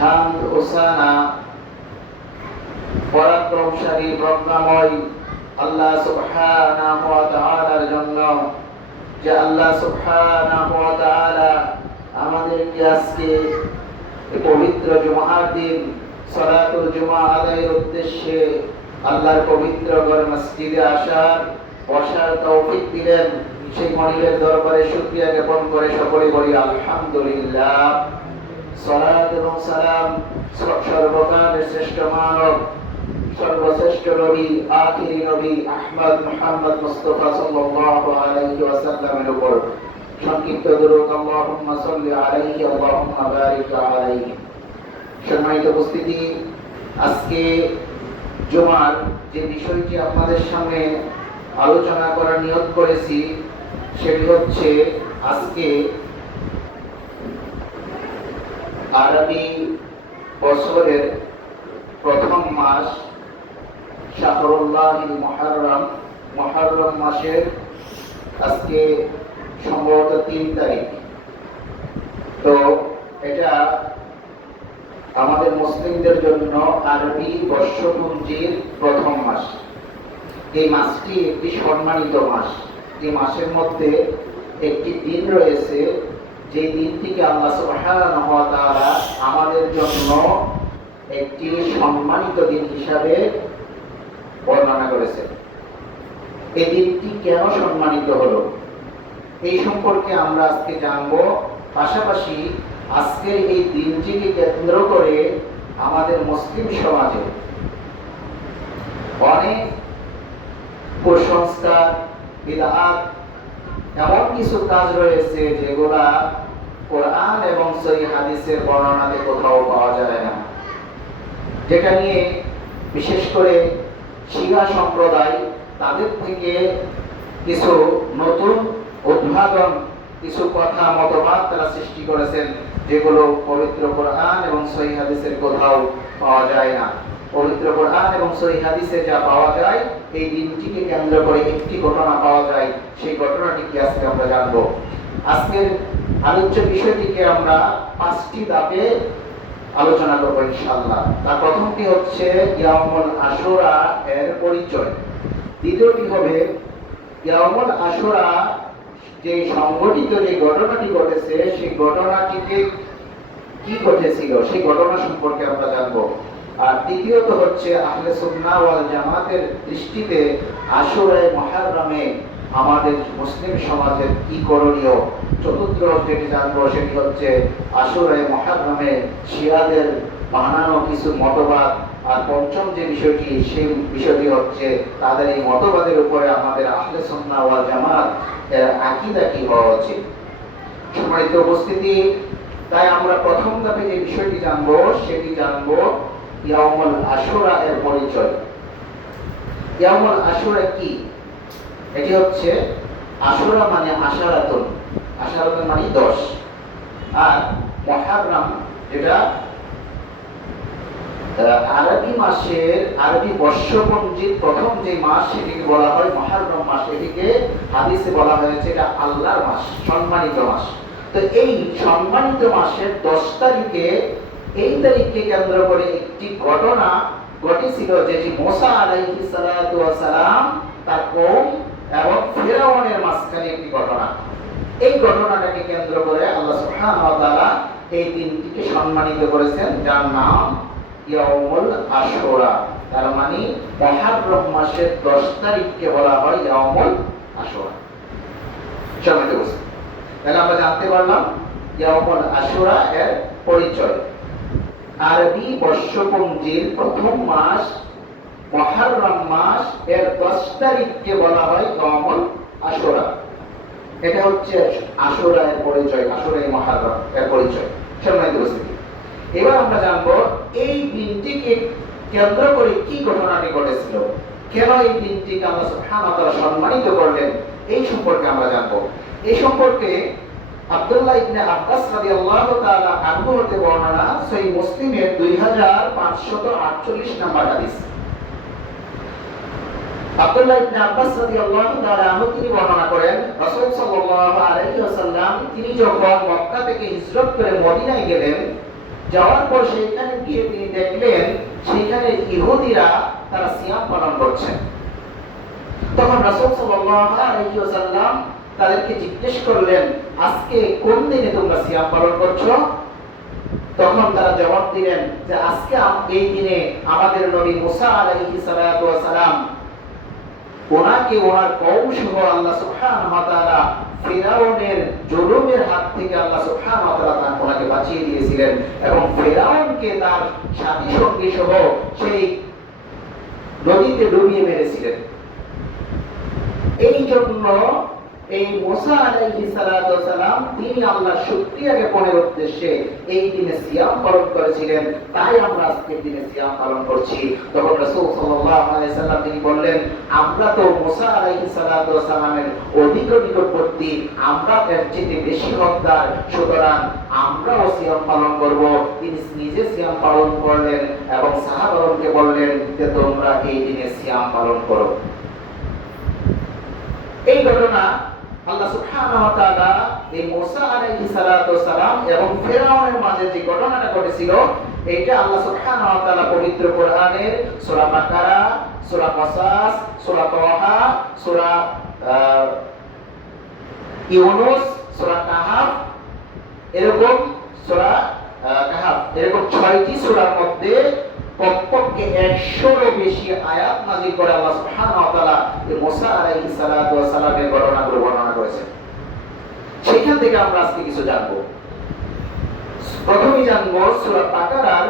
হামদ ওসানা পরাক্রমশালী প্রজ্ঞাময় আল্লাহ সুবহানাহু ওয়া তাআলার জন্য, যে আল্লাহ সুবহানাহু ওয়া তাআলা আমাদেরকে আজকে পবিত্র জুমার দিন সালাতুল জুমা আদায়ের উদ্দেশ্যে আল্লাহর পবিত্র ঘর মসজিদে বসার তৌফিক দিলেন। সেই মনিবের দরবারে শুকরিয়া জ্ঞাপন করে সকলে বলি আলহামদুলিল্লাহ। সালাত এবং সালাম সর্বকালের শ্রেষ্ঠ মানব, সর্বশ্রেষ্ঠ নবী, আখিরি নবী আহমদ মুহাম্মদ মুস্তাফা সাল্লাল্লাহু আলাইহি ওয়াসাল্লামের উপর সংক্ষিপ্ত দরুদ আল্লাহুম্মা সাল্লি আলাইহি আল্লাহুম্মা বারিক আলাইহি। সম্মানিত উপস্থিতি, আজকে জুমার যে বিষয়টি আপনাদের সামনে আলোচনা করার নিয়ত করেছি সেটি হচ্ছে আজকে আরবি বছরের প্রথম মাস শাহরুল্লাহিল মুহররম, মুহররম মাসের আজকে সম্ভবত 3 তারিখ। তো এটা আমাদের মুসলিমদের জন্য আরবি বর্ষপঞ্জির প্রথম মাস। এই মাসটি একটি সম্মানিত মাস। এই মাসের মধ্যে একটি দিন রয়েছে, যে দিনটিকে আল্লাহ সুবহানাহু ওয়া তাআলা আমাদের জন্য একটি সম্মানিত দিন হিসাবে বর্ণনা করেছে। এই দিনটি কেন সম্মানিত হলো এই সম্পর্কে আমরা আজকে জানব। পাশাপাশি আজকের এই দিনটিকে কেন্দ্র করে আমাদের মুসলিম সমাজে অনেক কুসংস্কার, বিদআত, এমন কিছু কাজ রয়েছে যেগুলা কোরআন এবং সহিহ হাদিসের বর্ণনাতে কোথাও পাওয়া যায় না, যেটা নিয়ে বিশেষ করে শিয়া সম্প্রদায় তাদের থেকে কিছু নতুন উদ্ভাবন, কিছু কথা মতবাদ তারা সৃষ্টি করেছেন, যেগুলো পবিত্র কোরআন এবং সহিহ হাদিসের কোথাও পাওয়া যায় না। পবিত্র কোরআন এবং সহিহ হাদিসে যা পাওয়া যায়, এই দিনটিকে কেন্দ্র করে একটি ঘটনা পাওয়া যায়। সেই ঘটনাটি কি আজকে আমরা জানব। আজকের আলোচ্য বিষয়টিকে আমরা 5টি ধাপে আলোচনা করব ইনশাআল্লাহ। তার প্রথমটি হচ্ছে ইয়াউমুল আশুরা এর পরিচয়। দ্বিতীয়টি হবে ইয়াউমুল আশুরা যে সংঘটিত যে ঘটনাটি ঘটেছে, সেই ঘটনাটিতে কি ঘটেছিল সেই ঘটনা সম্পর্কে আমরা জানবো। আর তৃতীয়ত হচ্ছে আহলে সুন্নাহ ওয়াল জামাতের দৃষ্টিতে আশুরা মুহররমে আমাদের মুসলিম সমাজের কি করণীয়। চতুর্থ যেটি জানবো সেটি হচ্ছে আশুরা মুহররমে শিয়াদের বানানো কিছু মতবাদ। আর পঞ্চম যে বিষয়টি, সেই বিষয়টি হচ্ছে তাদের এই মতবাদের উপরে আমাদের আহলে সুন্নাহ ওয়াল জামাত আকীদা কি হওয়া উচিত। সম্মানিত উপস্থিতি, তাই আমরা প্রথম ধাপে যে বিষয়টি জানবো সেটি জানবো ইয়াউমুল আশুরা এর পরিচয়। ইয়াউমুল আশুরা কি? এটি হচ্ছে আশুরা মানে আশারাতুন, আশারাতুন মানে 10, আর মুহররম যেটা আরবি মাসের আরবি বর্ষপঞ্জির প্রথম যে মাস সেটিকে বলা হয় মুহররম মাস। এটিকে হাদিসে বলা হয়েছে এটা আল্লাহর মাস, সম্মানিত মাস। তো এই সম্মানিত মাসের 10 তারিখে, এই তারিখকে কেন্দ্র করে একটি ঘটনা ঘটেছিল, যেটি মুসা আলাইহিস সালাতু ওয়াস সালাম তার কওম এবং ফিরআউনের মাঝখানে একটি ঘটনা। এই ঘটনাটাকে কেন্দ্র করে আল্লাহ সুবহানাহু ওয়া তাআলা এই দিনটিকে সম্মানিত করেছেন, যার নাম ইয়াউমুল আশুরা। তার মানে মুহররম মাসের 10 তারিখকে বলা হয় ইয়াউমুল আশুরা। সম্মানিত উপস্থিতি, তাহলে আমরা জানতে পারলাম ইয়াউমুল আশুরা এর পরিচয়। আরবি বর্ষপঞ্জির প্রথম মাস মুহররম মাস এর 10 তারিখকে বলা হয় ইয়াউমুল আশুরা। এটা হচ্ছে আশুরা এর পরিচয়, আশুরা মুহররম এর পরিচয়। সম্মানিত উপস্থিতি, এবার আমরা জানবো এই দিনটিকে কেন্দ্র করে কি ঘটনাটি ঘটেছিল, কেন এই দিনটিকে আল্লাহ সুবহানাহু ওয়া তাআলা সম্মানিত করলেন, এই সম্পর্কে আমরা জানবো। এই সম্পর্কে আব্দুল্লাহ ইবনে আব্বাস রাদিয়াল্লাহু তাআলা আনহু হতে বর্ণনা, সহিহ মুসলিমের 2548 নম্বর হাদিস। আব্দুল্লাহ ইবনে আব্বাস রাদিয়াল্লাহু তাআলা আনহু তিনি বর্ণনা করেন, রাসূল সাল্লাল্লাহু আলাইহি ওয়াসাল্লাম তিনি যখন মক্কা থেকে হিজরত করে মদিনায় গেলেন, যাওয়ার পর সেখানে গিয়ে তিনি দেখলেন সেখানে ইহুদিরা তারা সিয়াম পালন করছেন। তখন রাসূল সাল্লাল্লাহু আলাইহি ওয়াসাল্লাম তাদেরকে জিজ্ঞেস করলেন, আজকে কোন দিনে তোমরা সিয়াম পালন করছো? তখন তারা জবাব দিলেন যে আজকে এই দিনে আমাদের নবী মুসা আলাইহিস সালাতু ওয়াস সালাম ওনাকে ওনার কওম সহ আল্লাহ সুবহানাহু ওয়া তাআলা ফিরাউনের জুলুমের হাত থেকে আল্লাহ সুবহানাহু ওয়া তাআলা ওনাকে বাঁচিয়ে দিয়েছিলেন এবং ফিরাউনকে তার সাথী সঙ্গী সহ সেই নদীতে ডুবিয়ে মেরেছিলেন। এই জন্য এই মুসা আলাইহিস সালাতু ওয়াস সালাম তিনি আল্লাহর শুকরিয়া জ্ঞাপনের উদ্দেশ্যে এই দিনে সিয়াম পালন করেছিলেন, তাই আমরা আজকের দিনে সিয়াম পালন করছি। তখন রাসূল সাল্লাল্লাহু আলাইহি সাল্লাম তিনি বললেন, আমরা তো মুসা আলাইহিস সালাতু ওয়াস সালামের অধিক নিকটবর্তী, আমরা এর চেয়ে বেশি হকদার, সুতরাং আমরাও সিয়াম পালন করব। তিনি নিজে সিয়াম পালন করলেন এবং সাহাবাগণকে বললেন যে তোমরা এই দিনে সিয়াম পালন করো। এই ঘটনা আল্লাহ সুবহানাহু ওয়া তাআলা এই মুসা আলাইহিস সালাতু ওয়াস সালাম এবং ফিরআউনের মাঝে যে ঘটনাটা ঘটেছিল, এইটা আল্লাহ সুবহানাহু ওয়া তাআলা পবিত্র কোরআনের সূরা বাকারা, সূরা কাসাস, সূরা তাহা, সূরা ইউনূস, সূরা কাহাফ, এরকম সূরা কাহাফ, এরকম 6টি সূরার মধ্যে কমপক্ষে 100-এরও বেশি আয়াত নাযিল করে আল্লাহ সুবহানাহু ওয়া তাআলা মুসা আলাইহিস সালাতু ওয়াস সালামের ঘটনাগুলো বর্ণনা করেছেন। সেখান থেকে আমরা আজকে কিছু জানব। প্রথমেই জানব সূরা বাকারার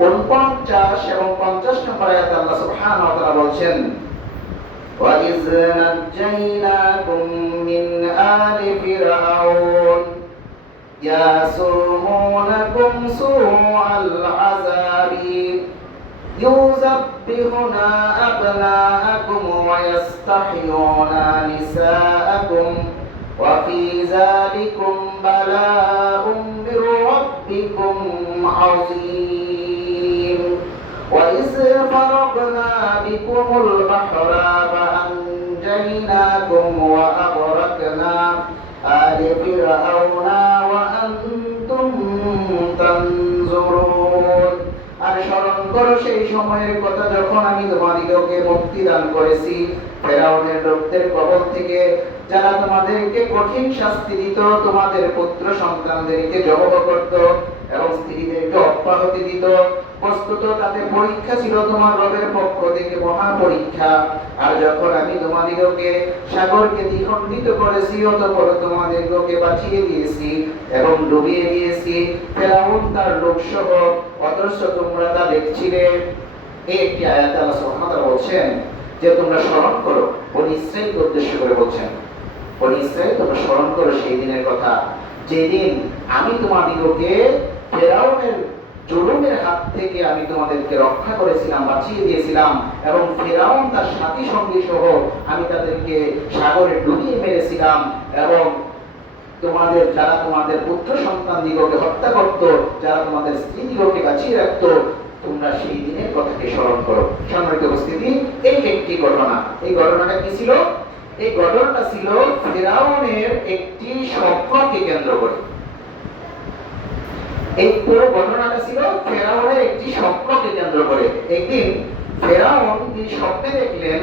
49 এবং 50 নম্বর আয়াতে আল্লাহ সুবহানাহু ওয়া তাআলা বলছেন, ওয়া ইয নাজ্জাইনাকুম মিন আলি ফিরআউন يَسُومُونَكُمْ سُوءَ الْعَذَابِ يُذَبِّحُونَ أَبْنَاءَكُمْ وَيَسْتَحْيُونَ نِسَاءَكُمْ وَفِي ذَلِكُمْ بَلَاءٌ مِّن رَّبِّكُمْ عَظِيمٌ وَإِذْ فَرَقْنَا بِكُمُ الْبَحْرَ فَأَنجَيْنَاكُمْ وَأَغْرَقْنَا آلَ فِرْعَوْنَ وَأَنْتُمْ تَنْظُرُونَ। আর স্মরণ করো সেই সময়ের কথা যখন আমি তোমাদিগকে মুক্তি দান করেছি ফিরআউনের লোকদের কবল থেকে, যারা তোমাদেরকে কঠিন শাস্তি দিত, তোমাদের পুত্র সন্তানদেরকে জবাহ করত এবং স্ত্রীদেরকে অব্যাহতি দিত। বস্তুত তাতে পরীক্ষা ছিল তোমার রবের পক্ষ থেকে, মহা পরীক্ষা। আর যখন আমি তোমাদিগকে সাগরকে দ্বিখণ্ডিত করেছি, অতঃপর তোমাদিগকে বাঁচিয়ে দিয়েছি এবং ডুবিয়ে দিয়েছি ফিরআউন তার লোকসহ, অথচ তোমরা তা দেখছিলে। এই একটি আয়াতে আল্লাহ সুবহানাহু ওয়া তাআলা বলছেন যে তোমরা স্মরণ করো, বনি ইসরাঈলকে উদ্দেশ্য করে বলছেন, বনি ইসরাঈল তোমরা স্মরণ করো সেই দিনের কথা যেদিন আমি তোমাদিগকে ফিরআউনের জুলুমের হাত থেকে আমি তোমাদেরকে রক্ষা করেছিলাম, বাঁচিয়ে দিয়েছিলাম এবং ফিরআউন তার সাথী সঙ্গী সহ আমি তাদেরকে সাগরে ডুবিয়ে মেরেছিলাম এবং তোমাদের যারা তোমাদের পুত্র সন্তান দিগকে হত্যা করত, যারা তোমাদের স্ত্রী দিগকে বাঁচিয়ে রাখত, তোমরা সেই দিনের কথাকে স্মরণ করো। সম্মানিত উপস্থিতি, এই একটি ঘটনা। এই ঘটনাটা কি ছিল? এই ঘটনাটা ছিল ফিরআউনের একটি স্বপ্নকে কেন্দ্র করে। এই পুরো ঘটনাটা ছিল ফিরআউনের একটি স্বপ্নকে কেন্দ্র করে। একদিন ফিরআউন তিনি স্বপ্নে দেখলেন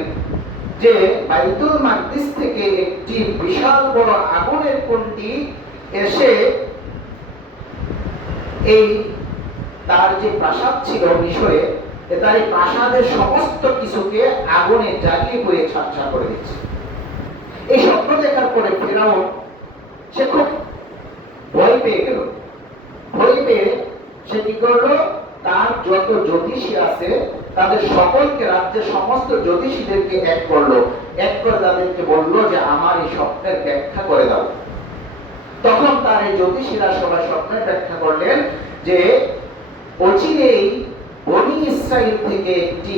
যে বাইতুল মাকদিস থেকে একটি বিশাল বড় আগুনের কুণ্ডি এসে এই তার যে প্রাসাদ ছিল মিশরে, তার এই প্রাসাদের সমস্ত কিছুকে আগুনে জ্বালিয়ে পুড়ে ছারছার করে দিচ্ছে। এই স্বপ্ন দেখার পরে ফিরআউন সে খুব ভয় পেয়ে গেল। ভয় পেয়ে সে কি করলো, তার যত জ্যোতিষী আছে তাদের সকলকে, রাজ্যের সমস্ত জ্যোতিষীদেরকে এক করলো, এক করে তাদেরকে বললো যে আমার এই স্বপ্নের ব্যাখ্যা করে দাও। তখন তার এই জ্যোতিষীরা সবাই স্বপ্নের ব্যাখ্যা করলেন যে অচিরেই বনি ইসরাঈল থেকে একটি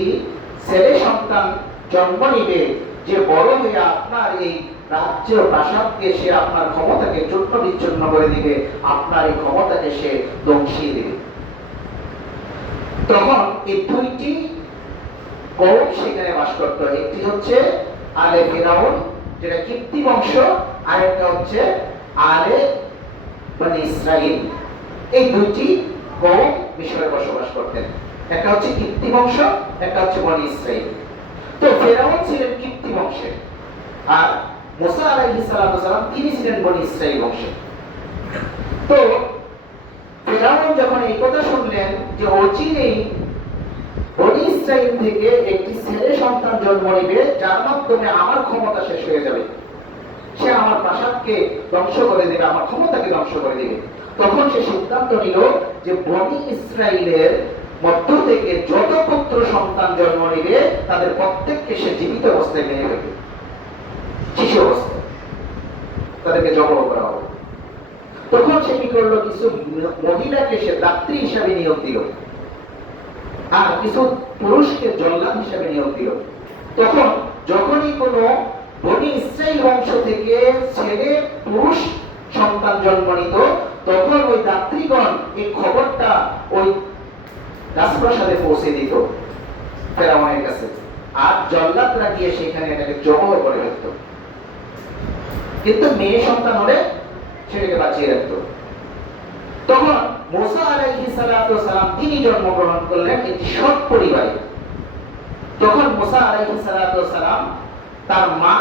ছেলে সন্তান জন্ম নিবে, যে বড় হয়ে আপনার এই রাজ্য প্রাসাদকে, সে আপনার ক্ষমতাকে চূর্ণ বিচ্ছিন্ন করে দিবে, আপনার এই ক্ষমতাকে সে ধ্বংসিয়ে দিবে। তখন এই দুইটি কওম সেখানে বাস করত। একটি হচ্ছে আলে ফিরআউন, যেটা কিপ্তি বংশ, আর একটা হচ্ছে আলে বনি ইসরাঈল। এই দুইটি কওম মিশরে বসবাস করতেন, একটা হচ্ছে কিপ্তি বংশ, একটা হচ্ছে বনি ইসরাইল। তো ফেরাউন ছিলেন কিপ্তি বংশের, আর মুসা আলাইহিস সালাম তিনি ছিলেন বনি ইসরাইল বংশের। তো ফেরাউন যখন এই কথা শুনলেন যে অচিরেই বনি ইসরাইল থেকে একটি ছেলে সন্তান জন্ম নেবে যার মাধ্যমে আমার ক্ষমতা শেষ হয়ে যাবে, সে আমার প্রাসাদকে ধ্বংস করে দেবে, আমার ক্ষমতাকে ধ্বংস করে দেবে, তখন সে সিদ্ধান্ত নিল যে বনি ইসরাইলের মধ্য থেকে যত পুত্র সন্তান জন্ম নেবে তাদের প্রত্যেককে সে জীবিত অবস্থায় মেরে ফেলবে, শিশু অবস্থায় তাদেরকে জবাই করা হবে। তখন সে কি করলো, কিছু মহিলাকে সে দাত্রী হিসাবে নিয়োগ দিল আর কিছু পুরুষকে জল্লাদ হিসাবে নিয়োগ দিল। তখন যখনই কোনো বনি ইসরাইল বংশ থেকে ছেলে পুরুষ সন্তান জন্ম নিত, তখন ওই দাত্রীগণ এই খবরটা ওই রাজপ্রাসাদে পৌঁছে দিত ফেরাউনের কাছে, আর জল্লাদরা গিয়ে সেখানে এটাকে জবাই করে ফেলত। কিন্তু মেয়ে সন্তান হলে সেটাকে বাঁচিয়ে রাখত। তখন মুসা আলাইহিস সালাম তিনি জন্মগ্রহণ করলেন একটি সৎ পরিবারে। তখন মুসা আলাইহিস সালাম তার মা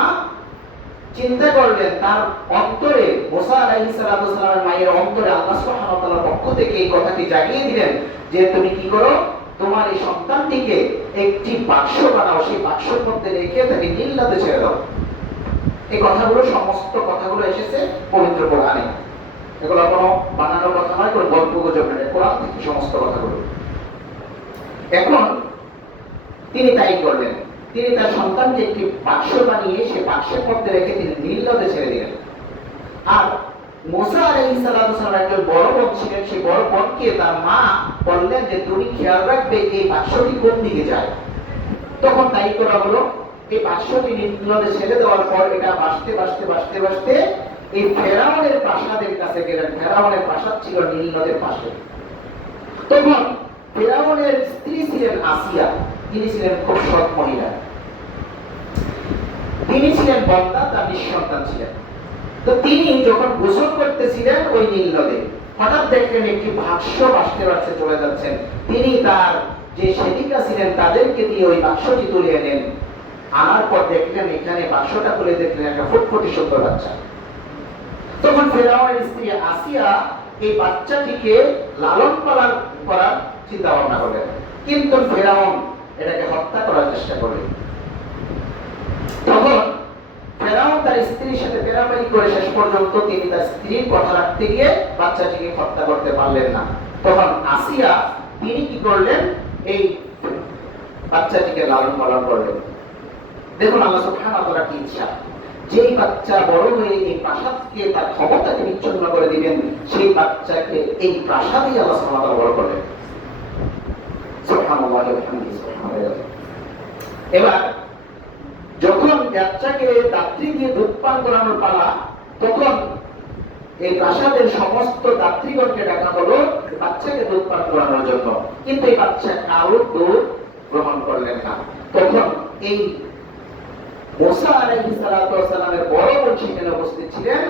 চিন্তা করলেন, তার অন্তরে মুসা আলাইহিস সালামের মায়ের অন্তরে আল্লাহ সুবহানাহু ওয়া তাআলার পক্ষ থেকে এই কথাটি জাগিয়ে দিলেন যে তুমি কি করো, তোমার এই সন্তানটিকে একটি বাক্স বানাও, সেই বাক্সের মধ্যে রেখে তাকে নীল নদে ছেড়ে দাও। এই কথাগুলো, সমস্ত কথাগুলো এসেছে পবিত্র কোরআনে, এগুলো কোনো বানানোর কথা নয়, কোনো গল্প গুজব নয়, কোরআন থেকে সমস্ত কথাগুলো। এখন তিনি তাই করলেন, তিনি তার সন্তানকে একটি বাক্স বানিয়ে সে বাক্সের মধ্যে রেখে তিনি নীল নদে ছেড়ে দিলেন। আর মুসা আলাইহিস সালাম একজন বড় বোন ছিলেন, সেই বড় বোনকে তার মা বললেন যে তুমি খেয়াল রাখবে এই বাক্সটি কোন দিকে যায়। তখন তাই করা হলো, এই বাক্সটি নীল নদে ছেড়ে দেওয়ার পর এটা ভাসতে ভাসতে ভাসতে ভাসতে এই ফেরাউনের প্রাসাদের কাছে গেলেন। ফেরাউনের প্রাসাদ ছিল নীল নদের পাশে। তখন ফেরাউনের স্ত্রী ছিলেন আসিয়া, তিনি ছিলেন খুব সৎ মহিলা, তিনি ছিলেন বন্দা, তার নিঃসন্তান ছিলেন। তো তিনি যখন গোসল করতেছিলেন ওই নীল নদে, হঠাৎ দেখলেন একটি বাক্স ভাসতে ভাসতে চলে যাচ্ছেন। তিনি তার যে সেবিকা ছিলেন তাদেরকে দিয়ে ওই বাক্সটি তুলে এনেন। আনার পর দেখলেন এখানে বাক্সটা খুলে দেখলেন একটা ফুটফুটি সুন্দর বাচ্চা। তখন ফেরাউনের স্ত্রী আসিয়া এই বাচ্চাটিকে লালন পালন করার চিন্তা ভাবনা করলেন, কিন্তু ফেরাউন এটাকে হত্যা করার চেষ্টা করলেন। তখন ফেরাউন তার স্ত্রীর সাথে পেরাপারি করে শেষ পর্যন্ত তিনি তার স্ত্রীর কথা রাখতে গিয়ে বাচ্চাটিকে হত্যা করতে পারলেন না। তখন আসিয়া তিনি কি করলেন, এই বাচ্চাটিকে লালন পালন করলেন। দেখুন আল্লাহ সুবহানাহু ওয়া তাআলার কি ইচ্ছা, যেই বাচ্চা বড় হয়ে এই প্রাসাদকে তার ক্ষমতাকে বিচ্ছিন্ন করে দিবেন, সেই বাচ্চাকে এই প্রাসাদেই আল্লাহ সুবহানাহু ওয়া তাআলা বড় করলেন। সুবহানাল্লাহি ওয়া বিহামদিহি সুবহানাল্লাহ। এবার যখন বাচ্চাকে দাত্রী দিয়ে দুধ পান করানোর পালা, তখন এই প্রাসাদের সমস্ত দাত্রীগণকে ডাকা হলো বাচ্চাকে দুধ পান করানোর জন্য, কিন্তু এই বাচ্চা কারো দুধ গ্রহণ করলেন না। তখন এই মুসা আলাইহিস সালামের বড় বোন সেখানে উপস্থিত ছিলেন।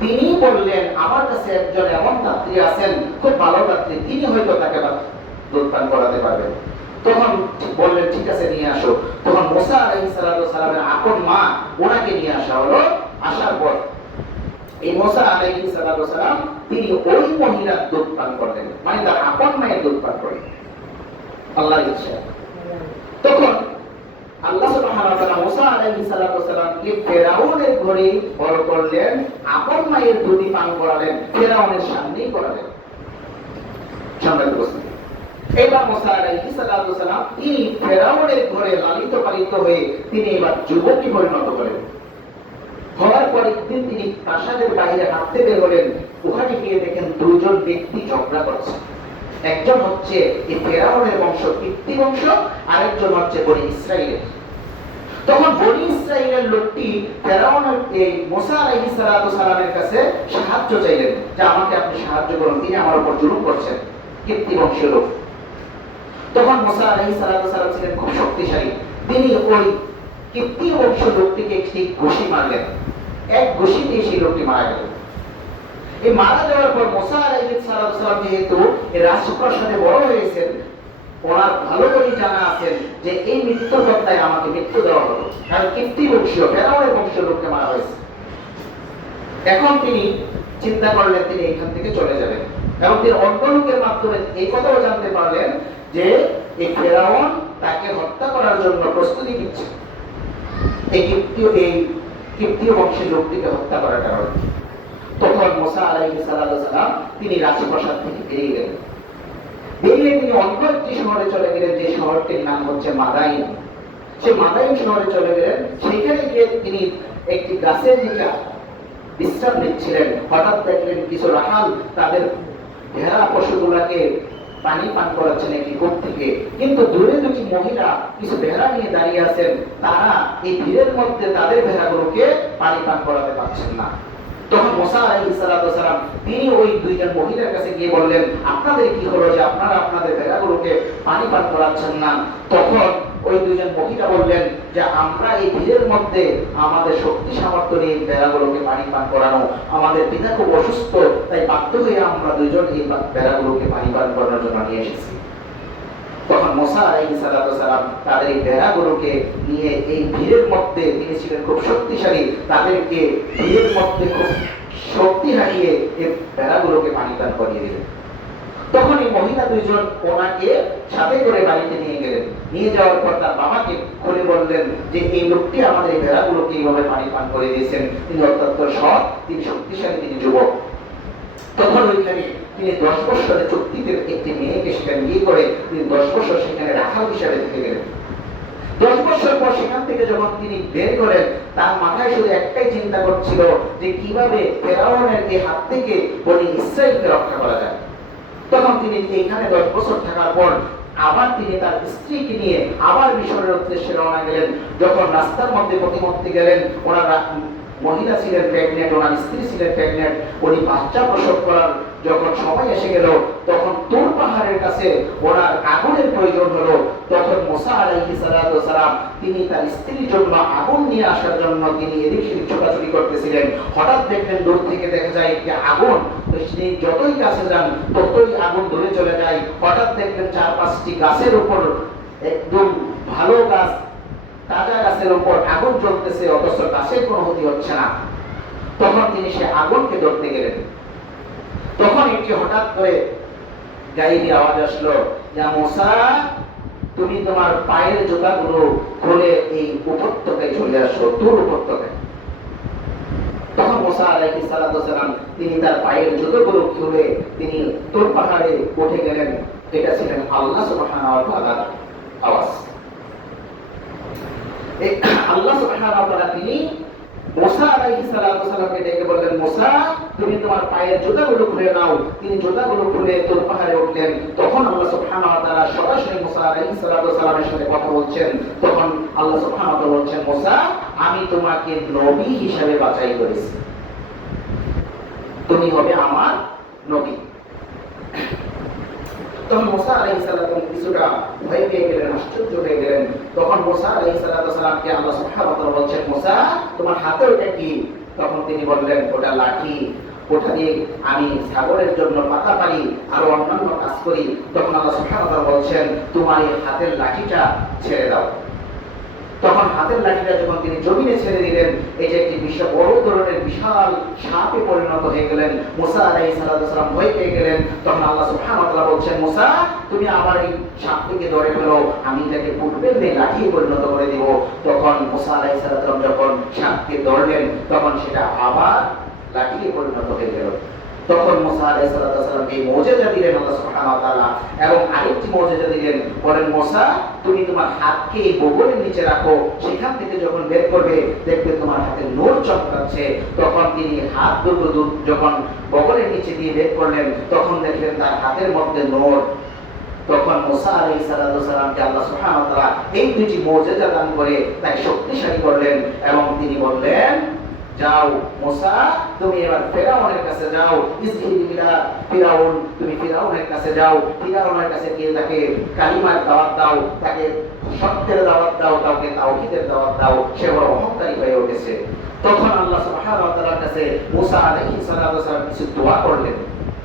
তিনি বললেন আমার কাছে একজন এমন দাত্রী আছেন, খুব ভালো দাত্রী, তিনি হয়তো তাকে দুধ পান করাতে পারবেন। তখন বললেন ঠিক আছে নিয়ে আসো। তখন মুসা আলাইহিস সালামের আপন মা ওনাকে নিয়ে আসা হলো। আসার পর এই মুসা আলাইহিস সালাম তিনি ওই মহিলার দুধ পান করলেন, মানে তার আপন মায়ের দুধ পান করলেন, আল্লাহর ইচ্ছা। তখন আল্লাহ সুবহানাহু ওয়া তাআলা মুসা আলাইহিস সালামকে ফেরাউনের ঘরে বড় করলেন, আপন মায়ের দুধ পান করালেন, ফেরাউনের সামনেই করালেন। সম্মানিত উপস্থিতি, এবার মুসা আলাইহিস সালাম তিনি ফেরাউনের ঘরে লালিত পালিত হয়ে তিনি এবার যুবকী পরিণত করেন। হওয়ার পর একদিন তিনি প্রাসাদের বাইরে হাঁটতে বের হলেন। ওখানে গিয়ে দেখেন দুজন ব্যক্তি ঝগড়া করছে। একজন হচ্ছে এই ফেরাউনের বংশ, কিপ্তি বংশ, আরেকজন হচ্ছে বনি ইসরাইলের। তখন বনি ইসরাইলের লোকটি ফেরাউনের এই মুসা আলাইহিস সালামের কাছে সাহায্য চাইলেন যে আমাকে আপনি সাহায্য করুন, তিনি আমার উপর জুলুম করছেন, কিপ্তি বংশের লোক। তখন মুসা আলাইহিস সালাম ছিলেন খুব শক্তিশালী, তিনি ওই কিপ্তি বংশ লোকটিকে একটি ঘুষি মারলেন। এক ঘুষিতেই সেই লোকটি মারা গেল। এই মারা যাওয়ার পর মুসা আলাইহিস সালাম যেহেতু এই রাজপ্রাসাদে বড় হয়েছেন, ওনার ভালো করেই জানা আছেন যে এই মৃত্যুর বদলায় আমাকে মৃত্যু দেওয়া হবে, কারণ কীর্তি বংশীয় ফেরাউনের বংশের লোককে মারা হয়েছে। এখন তিনি চিন্তা করলেন তিনি এখান থেকে চলে যাবেন, এবং তিনি অন্য লোকের মাধ্যমে এই কথাও জানতে পারলেন যে এই ফেরাউন তাকে হত্যা করার জন্য প্রস্তুতি নিচ্ছে, এই কিপ্তীয় বংশের লোকটিকে হত্যা করার কারণে। তখন মুসা আলাইহিস সালাম তিনি রাজপ্রাসাদ থেকে বেরিয়ে গেলেন। বেরিয়ে তিনি অন্য একটি শহরে চলে গেলেন, যে শহরটির নাম হচ্ছে মাদাইন। সে মাদাইন শহরে চলে গেলেন। সেখানে গিয়ে তিনি একটি গাছের নিচে বিশ্রাম নিচ্ছিলেন। হঠাৎ দেখলেন কিছু রাখাল তাদের ভেড়া পশুগুলাকে পানি পান করাচ্ছেন একটি কূপ থেকে, কিন্তু দূরে দুটি মহিলা কিছু ভেড়া নিয়ে দাঁড়িয়ে আছেন, তারা এই ভিড়ের মধ্যে তাদের ভেড়াগুলোকে পানি পান করাতে পারছেন না। তখন মুসা আলাইহিস সালাম তিনি ওই দুইজন মহিলার কাছে গিয়ে বললেন, আপনাদের কি হলো যে আপনারা আপনাদের ভেড়াগুলোকে পানি পান করাচ্ছেন না? তখন ওই দুইজন মহিলা বললেন যে আমরা এই ভিড়ের মধ্যে আমাদের শক্তি সামর্থ্য নিয়ে ভেড়াগুলোকে পানি পান করানো, আমাদের পিতা খুব অসুস্থ, তাই বাধ্য হয়ে আমরা দুইজন এই ভেড়াগুলোকে পানি পান করানোর জন্য নিয়ে এসেছি। তখন মুসা আলাইহিস সালাম তাদের এই ভেড়াগুলোকে নিয়ে এই ভিড়ের মধ্যে, তিনি ছিলেন খুব শক্তিশালী, তাদেরকে ভিড়ের মধ্যে খুব শক্তি হারিয়ে এই ভেড়াগুলোকে পানি পান করিয়ে দিলেন। তখন এই মহিলা দুইজন ওনাকে সাথে করে বাড়িতে নিয়ে গেলেন। নিয়ে যাওয়ার পর তার বাবাকে খুলে বললেন যে এই লোকটি আমাদের এই ভেড়াগুলোকে এইভাবে পানি পান করে দিয়েছেন, তিনি অত্যন্ত সৎ, তিনি শক্তিশালী, তিনি যুবক। তখন ওইখানে তিনি 10 বছরের চুক্তিতে একটি মেয়েকে সেখানে বিয়ে করে তিনি 10 বছর সেখানে রাখাল হিসাবে থেকে গেলেন। 10 বছর পর সেখান থেকে যখন তিনি বের করেন, তার মাথায় শুধু একটাই চিন্তা করছিল যে কিভাবে ফেরাউনের এই হাত থেকে বনি ইসরাইলকে রক্ষা করা যায়। তখন তিনি এইখানে 10 বছর থাকার পর আবার তিনি তার স্ত্রীকে নিয়ে আবার মিশরের উদ্দেশ্যে রওনা গেলেন। যখন রাস্তার মধ্যে প্রতিমধ্যে গেলেন, ওনার মহিলা ছিলেন প্রেগনেন্ট, ওনার স্ত্রী ছিলেন প্রেগনেন্ট, উনি বাচ্চা প্রসব করার যখন সময় এসে গেল, তখন তুর পাহাড়ের কাছে ওনার আগুনের প্রয়োজন হলো। তখন মুসা আলাইহিস সালাম তিনি তার স্ত্রীর জন্য আগুন নিয়ে আসার জন্য তিনি এদিক সেদিক ছোটাছুটি করতেছিলেন। হঠাৎ দেখলেন দূর থেকে দেখা যায় একটি আগুন, তিনি যতই কাছে যান ততই আগুন ধরে চলে যায়। হঠাৎ দেখলেন 4-5টি গাছের উপর, একদম ভালো গাছ, তাজা গাছের উপর আগুন জ্বলতেছে, অথচ গাছের কোনো ক্ষতি হচ্ছে না। তখন তিনি সে আগুনকে ধরতে গেলেন। তখন একটি হঠাৎ করে গায়েবী আওয়াজ আসলো, ইয়া মুসা, তুমি তোমার পায়ের জুতাগুলো খুলে এই উপত্যকায় চলে আসো, তুর উপত্যকায়। তখন মুসা আলাইহিস সালাম তিনি তার পায়ের জুতোগুলো খুলে তিনি তুর পাহাড়ে উঠে গেলেন। এটা ছিলেন আল্লাহ সুবহানাহু ওয়া তাআলার আওয়াজ। আল্লাহ সুবহানাহু ওয়া তাআলা তিনি মুসা আলাইহিস সালামকে ডেকে বললেন, মুসা, তুমি তোমার পায়ের জুতাগুলো খুলে নাও। তিনি জুতাগুলো খুলে তুর পাহাড়ে উঠলেন। তখন আল্লাহ সুবহানাহু ওয়া তাআলা সরাসরি মুসা আলাইহিস সালামের সাথে কথা বলছেন। তখন আল্লাহ সুবহানাহু ওয়া তাআলা বলছেন, মুসা, আমি তোমাকে নবী হিসেবে বাছাই করেছি, তুমি হবে আমার নবী। তখন মুসা আলাইহিস সালাম কিছুটা ভয় পেয়ে গেলেন, আশ্চর্য হয়ে গেলেন। তখন মুসা আলাইহিস সালামকে আল্লাহ সুবহানাহু ওয়া তাআলা বলছেন, মুসা, তোমার হাতে ওটা কি? তখন তিনি বললেন, ওটা লাঠি, ওটা দিয়ে আমি ছাগলের জন্য পাতা পারি, আরো অন্যান্য কাজ করি। তখন আল্লাহ সুবহানাহু ওয়া তাআলা বলছেন, তোমার এই হাতের লাঠিটা ছেড়ে দাও। তখন হাতের লাঠিটা যখন তিনি জমিনে ছেড়ে দিলেন, এটা একটি বিশাল বড় ধরনের বিশাল সাপে পরিণত হয়ে গেলেন। মুসা আলাইহিস সালাম ভয় পেয়ে গেলেন। তখন আল্লাহ সুবহানাহু ওয়া তাআলা বলছেন, মুসা, তুমি আবার এই সাপটিকে ধরে ফেলো, আমি এটাকে পূর্বের ন্যায় লাঠিতে পরিণত করে দিব। তখন মুসা আলাইহিস সালাম যখন সাপকে ধরলেন, তখন সেটা আবার লাঠিতে পরিণত হয়ে গেল। তখন মুসা আলাইহিস সালাম এই মুজিজা দিলেন আল্লাহ সুবহানাহু ওয়া তাআলা, এবং আরেকটি মুজিজা দিলেন, বলেন, মুসা, তুমি তোমার হাতকে এই বগলের নিচে রাখো, সেখান থেকে যখন বের করবে দেখবে তোমার হাতে নূর চমকাচ্ছে। তখন তিনি হাত দুটো যখন বগলের নিচে দিয়ে বের করলেন, তখন দেখলেন তার হাতের মধ্যে নূর। তখন মুসা আলাইহিস সালামকে আল্লাহ সুবহানাহু ওয়া তাআলা এই দুটি মুজিজা দান করে তাকে শক্তিশালী করলেন, এবং তিনি বললেন, যাও মুসা, তুমি এবার ফেরাউনের কাছে যাও, ফিরাউন, তুমি ফিরাউনের কাছে যাও, ফিরাউনের কাছে গিয়ে তাকে কালিমার দাওয়াত দাও, তাকে সত্যের দাওয়াত দাও, তাকে তাওহীদের দাওয়াত দাও। সে বড় অহংকারী হয়ে উঠেছে। তখন আল্লাহ সুবহানাহু ওয়া তাআলার কাছে মুসা আলাইহিস সালাম কিছু দোয়া করলেন।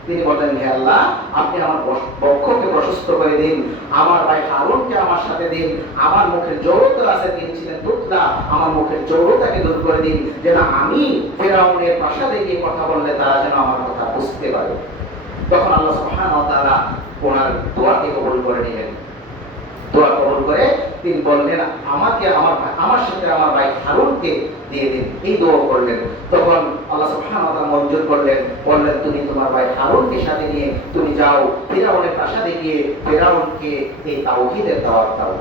তিনি বললেন, হে আল্লাহ, আপনি আমার বক্ষকে প্রশস্ত করে দিন, আমার ভাই হারুনকে আমার সাথে দিন, আমার মুখের জড়তা আছে, তিনি ছিলেন তুতলা, আমার মুখের জড়তাকে দূর করে দিন, যেন আমি ফিরআউনের প্রাসাদে গিয়ে কথা বললে তারা যেন আমার কথা বুঝতে পারে। তখন আল্লাহ সুবহানাহু ওয়া তাআলা ওনার দোয়াকে কবুল করে নিলেন। দোয়া কবুল করে তিনি বললেন, আমাকে আমার সাথে আমার ভাই হারুনকে দিয়ে দিন, এই দোয়া করলেন। তখন আল্লাহ সুবহানাহু ওয়া তাআলা মঞ্জুর করলেন, বললেন, তুমি তোমার ভাই হারুনকে সাথে নিয়ে তুমি যাও ফিরআউনের প্রাসাদে গিয়ে ফিরআউনকে এই তাওহীদের দাওয়াত দাও।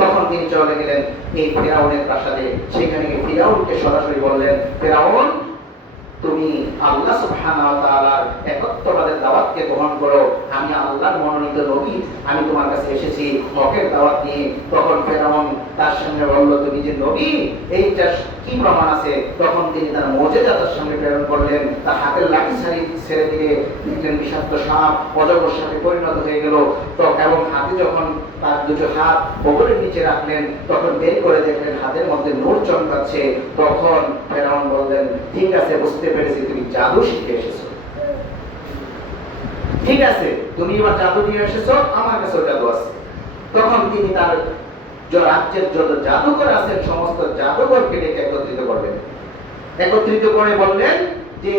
তখন তিনি চলে গেলেন এই ফিরআউনের প্রাসাদে। সেখানে গিয়ে ফিরআউনকে সরাসরি বললেন, ফিরআউন, তুমি আল্লাহ সুবহানাহু ওয়া তাআলার একত্ববাদের দাওয়াতকে গ্রহণ করো, আমি আল্লাহর মনোনীত নবী, আমি তোমার কাছে এসেছি হকের দাওয়াত নিয়ে। তখন ফিরআউন তার সামনে বলল, তুমি যে নবী, এইটা কি প্রমাণ আছে? তখন তিনি তার মুজিজা তার সামনে প্রেরণ করলেন। তার হাতের লাঠি ছেড়ে দিয়ে দেখলেন বিষাক্ত সাপ অজগর সাপে পরিণত হয়ে গেল। তো এবং হাতে যখন তার দুটো হাত বগলের নিচে রাখলেন, তখন বের করে দেখলেন হাতের মধ্যে নূর চমকাচ্ছে। তখন ফিরআউন বললেন, ঠিক আছে, বুঝতে পেরেছি, তুমি জাদু শিখে এসেছো, ঠিক আছে, তুমি এবার জাদু নিয়ে এসেছো, আমার কাছে জাদু আছে। তখন তিনি তার রাজ্যের যত জাদুকর আছেন সমস্ত জাদুকরকে ডেকে একত্রিত করলেন। একত্রিত করে বললেন যে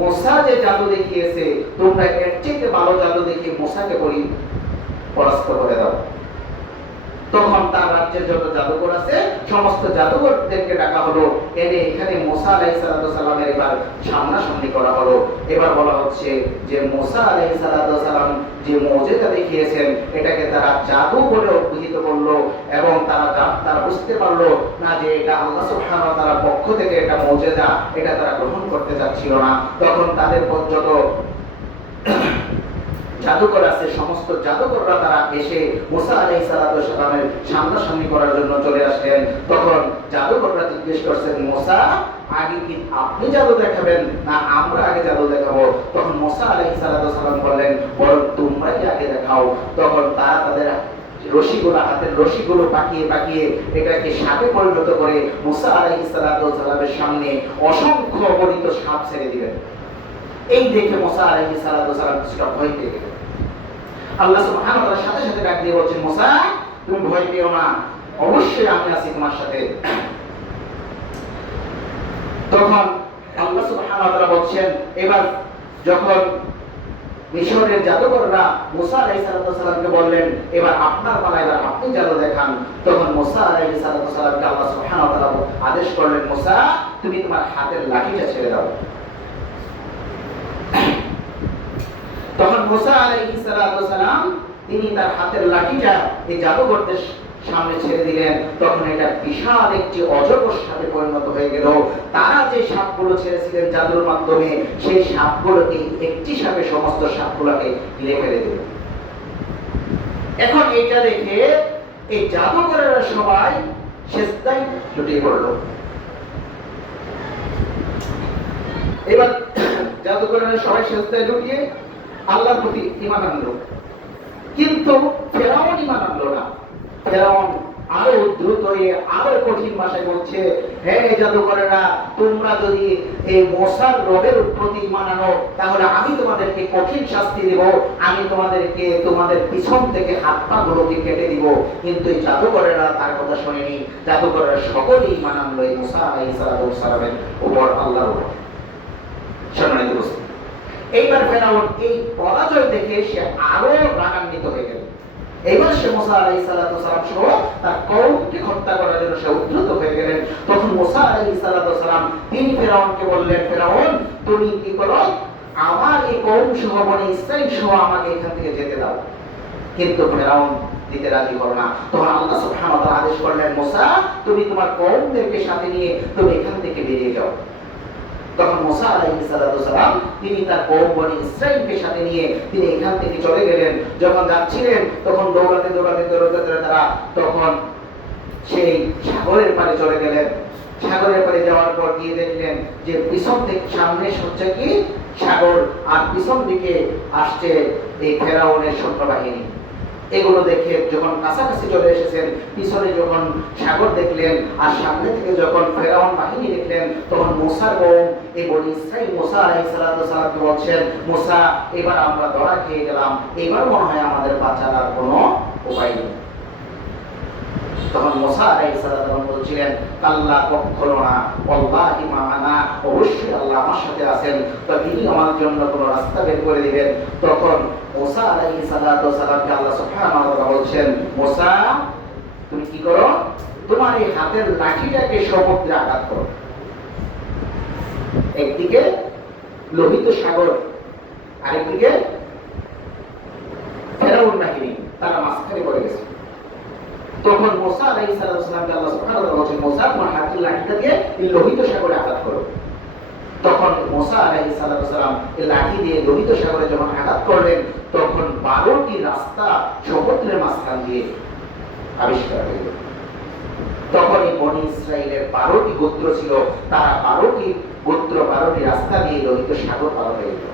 মুসা যে জাদু দেখিয়েছে, তোমরা এর চেয়ে ভালো জাদু দেখিয়ে মুসাকে পরাস্ত করে দাও। তখন তার রাজ্যের যত জাদুকর আছে সমস্ত জাদুকরদেরকে ডাকা হলো, এনে এখানে মুসা আলাইহিস সালামের এবার সামনাসামনি করা হলো। এবার বলা হচ্ছে যে মুসা আলাইহিস সালাম যে মুজিজা দেখিয়েছেন এটাকে তারা জাদু বলে অভিহিত করলো, এবং তারা বুঝতে পারলো না যে এটা আল্লাহ সুবহানাহু ওয়া তাআলার পক্ষ থেকে এটা মুজিজা, এটা তারা গ্রহণ করতে চাচ্ছিল না। তখন তাদের যত জাদুকর আছে সমস্ত জাদুকররা তারা এসে মুসা আলাইহিস সালামের সামনাসামনি করার জন্য চলে আসলেন। তখন জাদুকররা জিজ্ঞেস করছেন, মুসা, আগে কি আপনি জাদু দেখাবেন না আমরা আগে জাদু দেখাবো? তখন মুসা আলাইহিস সালাম বললেন, বরং তোমরাই আগে দেখাও। তখন তারা তাদের হাতের রশিগুলো পাকিয়ে পাকিয়ে এটাকে সাপে পরিণত করে মুসা আলাইহিস সালামের সামনে অসংখ্য অগণিত সাপ ছেড়ে দিলেন। এই দেখে মুসা আলাইহিস সালাম কিছুটা ভয় পেয়ে গেলেন। আল্লাহ সুবহানাহু ওয়া তাআলা সাথে সাথে ডাক দিয়ে বলছেন, মুসা, তুমি ভয় পেও না, অবশ্যই আমি আছি তোমার সাথে। তখন আল্লাহ সুবহানাহু ওয়া তাআলা বলছেন, এবার যখন মিশরের জাদুকররা মুসা আলাইহিস সালামকে বললেন, এবার আপনার পালা, এবার আপনি জাদু দেখান। তখন মুসা আলাইহিস সালামকে আল্লাহ সুবহানাহু ওয়া তাআলা আদেশ করলেন, মুসা, তুমি তোমার হাতের লাঠিটা ছেড়ে দাও। তখন মুসা আলাইহিস সালাম তিনি তার হাতের লাঠিটা এই জাদুকরদের সামনে ছেড়ে দিলেন। তখন এটা বিশাল একটি অজগর সাপে পরিণত হয়ে গেল। তারা যে সাপগুলো ছেড়েছিলেন জাদুর মাধ্যমে, সেই সাপগুলোকে একটি সাপে সমস্ত সাপগুলোকে গিলে ফেলে দিল। এখন এটা দেখে এই জাদুকরেরা সবাই সেজদায় লুটিয়ে পড়ল। এবার জাদুকরেরা সবাই সেজদায় লুটিয়ে আল্লাহর প্রতি ঈমান আনলো, কিন্তু ফিরআউন ঈমান আনলো না। ফিরআউন আরো দ্রুত আরো কঠিন ভাষায় বলছে, হে জাদুকরেরা, তোমরা যদি এই মুসার রবের প্রতি ঈমান আনো তাহলে আমি তোমাদেরকে কঠিন শাস্তি দেব, আমি তোমাদের পিছন থেকে হাত পা গুলোকে কেটে দিব। কিন্তু এই জাদুকরেরা তার কথা শোনেনি। জাদুকরেরা সকলেই ঈমান আনলো এই মুসা আলাইহিস সালামের উপর, আল্লাহর উপর। সম্মানিত উপস্থিতি, এইবার ফিরআউন এই পরাজয় দেখে সে আরো রাগান্বিত হয়ে গেল। এইবার সে মুসা আলাইহিস সালাম সহ তার কওমকে হত্যা করার জন্য সে উদ্যত হয়ে গেলেন। তখন মুসা আলাইহিস সালাম তিনি ফিরআউনকে বললেন, ফিরআউন, তুমি কি করো, আমার এই কওম সহ বনি ইসরাইল সহ আমাকে এখান থেকে যেতে দাও। কিন্তু ফিরআউন দিতে রাজি হলো না। তখন আল্লাহ সুবহানাহু ওয়া তাআলা আদেশ করলেন, মুসা, তুমি তোমার কওমদেরকে সাথে নিয়ে তুমি এখান থেকে বেরিয়ে যাও। তখন মুসা আলাইহিস সালাম তিনি তার কওম বনি ইসরাইলকে সাথে নিয়ে তিনি এখান থেকে চলে গেলেন। যখন যাচ্ছিলেন তখন দৌড়াতে তারা তখন সেই সাগরের পাড়ে চলে গেলেন। সাগরের পাড়ে যাওয়ার পর গিয়ে দেখলেন যে পিছন থেকে সামনে হচ্ছে কি সাগর, আর পিছন দিকে আসছে এই ফেরাউনের সৈন্যবাহিনী। এগুলো দেখে যখন কাছাকাছি চলে এসেছেন, পিছনে যখন সাগর দেখলেন আর সামনে থেকে যখন ফেরাউন বাহিনী দেখলেন, তখন মুসার কওম এই বনি ইসরাইল মুসা আলাইহিস সালামকে বলছেন, মুসা এবার আমরা ধরা খেয়ে গেলাম, এবার মনে হয় আমাদের বাঁচার আর কোনো উপায় নেই। তখন মুসা আলাইহিস সালাম বলছিলেন, আল্লাহ কখনো না, আল্লাহি মা'ানা, অবশ্যই আল্লাহ আমার সাথে আছেন, তো তিনি আমার জন্য কোনো রাস্তা বের করে দিবেন। তখন মুসা আলাইহিস সালামকে আল্লাহ সুবহানাহু ওয়া তাআলা বলছেন, মুসা তুমি কি করো, তোমার এই হাতের লাঠিটাকে সমুদ্রে আঘাত করো। একদিকে লোহিত সাগর, আরেকদিকে ফেরাউন বাহিনী, তারা মাঝখানে পড়ে গেছে। তখন মুসা আলাইহিস সালামকে আল্লাহ সুবহানাহু ওয়া তাআলা বলেন, মুসা তোমার হাতের লাঠিটা দিয়ে এই লোহিত সাগরে আঘাত করো। তখন মুসা আলাইহিস সালাম এই লাঠি দিয়ে লোহিত সাগরে যখন আঘাত করলেন, তখন 12টি রাস্তা সমুদ্রের মাঝখান দিয়ে আবিষ্কার হয়ে গেল। তখন এই বনি ইসরাইলের 12টি গোত্র ছিল, তারা 12টি গোত্র 12টি রাস্তা দিয়ে লোহিত সাগর পার হয়ে গেল।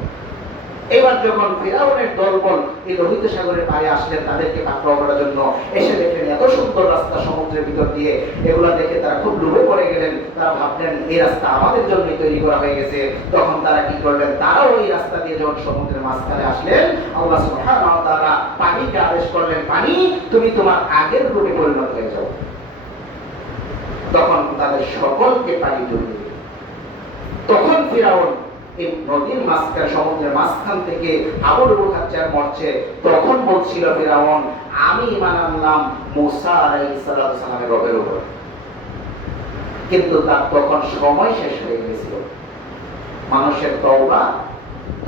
এবার যখন ফিরাউনের দলবল এই লোহিত সাগরের পাড়ে আসলেন তাদেরকে পাকড়াও করার জন্য, এসে দেখলেন এত সুন্দর রাস্তা সমুদ্রের ভিতর দিয়ে, এগুলা দেখে তারা খুব লোভে পড়ে গেলেন। তারা ভাবলেন এই রাস্তা আমাদের জন্যই তৈরি করা হয়ে গেছে। তখন তারা কি করলেন, তারাও এই রাস্তা দিয়ে যখন সমুদ্রের মাঝখানে আসলেন, আল্লাহ সুবহানাহু ওয়া তাআলা পানিকে আদেশ করলেন, পানি তুমি তোমার আগের রূপে পরিণত হয়ে যাও। তখন তাদের সকলকে পানি ডুবিয়ে দিল। তখন ফিরাউন এই নদীর মাঝখানে, সমুদ্রের মাঝখান থেকে হাবুডুবু খাচ্ছে আর মরছে। তখন বলছিল ফিরাউন, আমি ঈমান আনলাম মুসা আলাইহিস সালামের রবের উপর। কিন্তু তার তখন সময় শেষ হয়ে গেছিল। মানুষের তওবা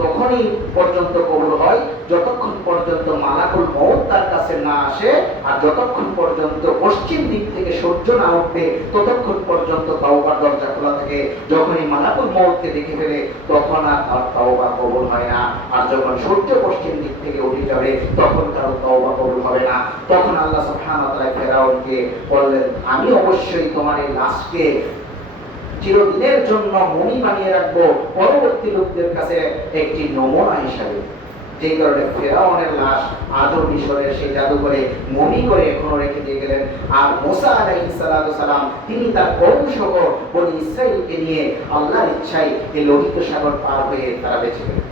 তখনই পর্যন্ত কবুল হয় যতক্ষণ পর্যন্ত মালাকুল মউত তার কাছে না আসে, আর যতক্ষণ পর্যন্ত পশ্চিম দিক থেকে সূর্য না উঠবে ততক্ষণ পর্যন্ত তওবার দরজা খোলা থাকে। যখনই মালাকুল মউতকে দেখে ফেলে তখন আর তার তওবা কবুল হয় না। আর যখন সূর্য পশ্চিম দিক থেকে উঠে যাবে তখন তার তওবা কবুল হবে না। তখন আল্লাহ সুবহানাহু ওয়া তাআলা ফেরাউনকে বললেন, আমি অবশ্যই তোমার এই লাশকে চিরদিনের জন্য মমি বানিয়ে রাখবো পরবর্তী লোকদের কাছে একটি নমুনা হিসাবে। যে কারণে ফেরাউনের লাশ আজও মিশরের সেই জাদুঘরে মমি করে এখনো রেখে দিয়ে গেলেন। আর মুসা আলাইহিস সালাম তিনি তার কওম সহ বনি ইসরাইলকে নিয়ে আল্লাহর ইচ্ছায় এই লোহিত সাগর পার হয়ে তারা বেঁচে গেলেন।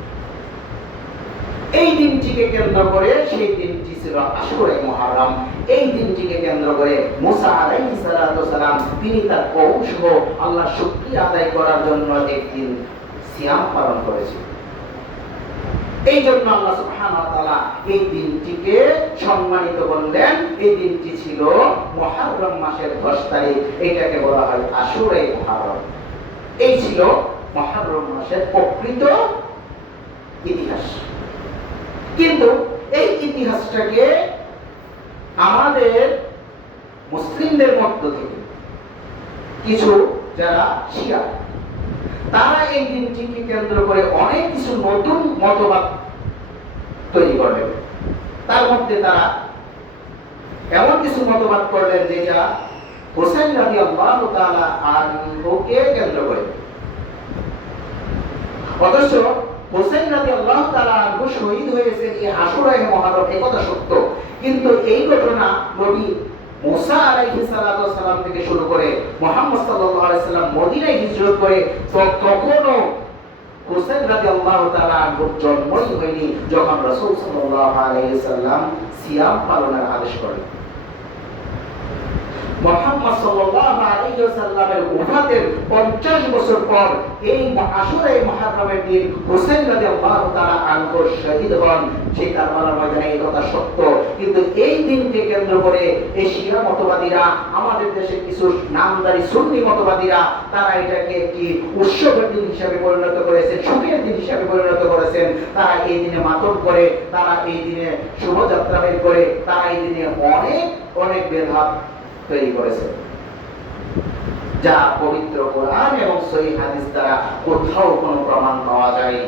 এই দিনটিকে কেন্দ্র করে, সেই দিনটি ছিল আশুরা মুহররম। এই দিনটিকে কেন্দ্র করে মুসা আলাইহিস সালাম তিনি তার কওম সহ আল্লাহর শুকরিয়া আদায় করার জন্য একদিন সিয়াম পালন করেছিলেন। এই জন্য আল্লাহ সুবহানাহু ওয়া তাআলা এই দিনটিকে সম্মানিত করলেন। এই দিনটি ছিল মুহররম মাসের 10 তারিখ। এটাকে বলা হয় আশুরা মুহররম। এই ছিল মুহররম মাসের প্রকৃত ইতিহাস। কিন্তু এই ইতিহাসটাকে আমাদের মুসলিমদের মধ্য থেকে কিছু যারা শিয়া, তারা এই দিনটিকে কেন্দ্র করে অনেক কিছু নতুন মতবাদ তৈরি করলেন। তার মধ্যে তারা এমন কিছু মতবাদ করলেন যেটা হোসেন রাদিয়াল্লাহু তাআলা আনহুকে কেন্দ্র করে। অথচ হোসেন রাদিয়াল্লাহু তাআলা আনহু শহীদ হয়েছেন এই আশুরা মুহররম, এই কথা সত্য। কিন্তু এই ঘটনা নবী মুসা আলাইহিস সালাম থেকে শুরু করে মুহাম্মদ সাল্লাল্লাহু আলাইহি সাল্লাম মদিনায় হিজরত করে তখনও হোসেন রাদিয়াল্লাহু তাআলা আনহুর জন্মই হয়নি যখন রাসূল সাল্লাল্লাহু আলাইহি সাল্লাম সিয়াম পালনের আদেশ করেন। মুহাম্মদ সাল্লাল্লাহু আলাইহি ওয়াসাল্লামের ওফাতের 50 বছর পর এই আশুরা মুহররমের দিন হোসেন রাদিয়াল্লাহু তাআলা আনহু শহীদ হন। সেই কারবালার ময়দানে এই কথা সত্য। কিন্তু এই দিনকে কেন্দ্র করে এই শিয়া মতবাদীরা, আমাদের দেশে কিছু নামদারি সুন্নি মতবাদীরা, তারা এটাকে একটি উৎসবের দিন হিসাবে পরিণত করেছেন, সুখের দিন হিসাবে পরিণত করেছেন। তারা এই দিনে মাতম করে, তারা এই দিনে শোভাযাত্রা বের করে, তারা এই দিনে অনেক অনেক বেদাত তৈরি করেছে, যা পবিত্র কোরআন এবং সহিহ হাদিস দ্বারা কোথাও কোনো প্রমাণ পাওয়া যায়।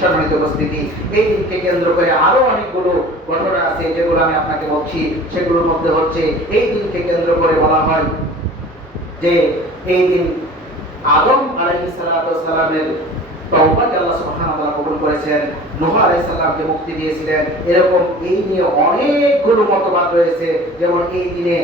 সম্মানিত উপস্থিতি, এই দিনকে কেন্দ্র করে আরো অনেকগুলো ঘটনা আছে যেগুলো আমি আপনাকে বলছি। সেগুলোর মধ্যে হচ্ছে এই দিনকে কেন্দ্র করে বলা হয় যে এই দিন আদম আলাইহিস সালামের তওবাকে আল্লাহ সুবহানাহু ওয়া তাআলা কবুল করেছেন। নূহ আলাইহিস সালামকে মুক্তি দিয়েছিলেন। এরকম এই নিয়ে অনেকগুলো মতবাদ রয়েছে। যেমন এই দিনে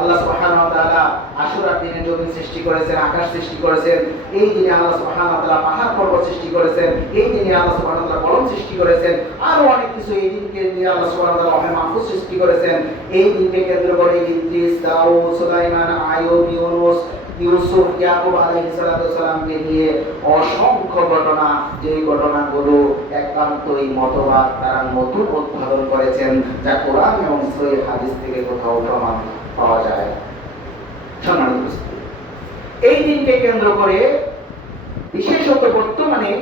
আল্লাহ সুবহানাহু ওয়া তাআলা আশুরার দিনে জমিন সৃষ্টি করেছেন, আকাশ সৃষ্টি করেছেন। এই দিনে আল্লাহ সুবহানাহু ওয়া তাআলা পাহাড় পর্বত সৃষ্টি করেছেন। এই দিনে আল্লাহ সুবহানাহু ওয়া তাআলা গরম সৃষ্টি করেছেন। আরো অনেক কিছু এই দিনকে নিয়ে আল্লাহ সুবহানাহু ওয়া তাআলা লৌহে মাহফুজ সৃষ্টি করেছেন। এই দিনকে কেন্দ্র করে ইদ্রিস, দাউদ, সুলাইমান, আইয়ুব, ইউসুফ, ইয়াকুব আলাইহিস সালামকে নিয়ে অসংখ্য ঘটনা, যে ঘটনাগুলো একান্তই মতবাদ তারা নতুন উদ্ভাবন করেছেন, যা কোরআন এবং সহিহ হাদিস থেকে কোথাও প্রমাণ পাওয়া যায়। সম্মানিত উপস্থিতি, এই দিনকে কেন্দ্র করে বিশেষত বর্তমানে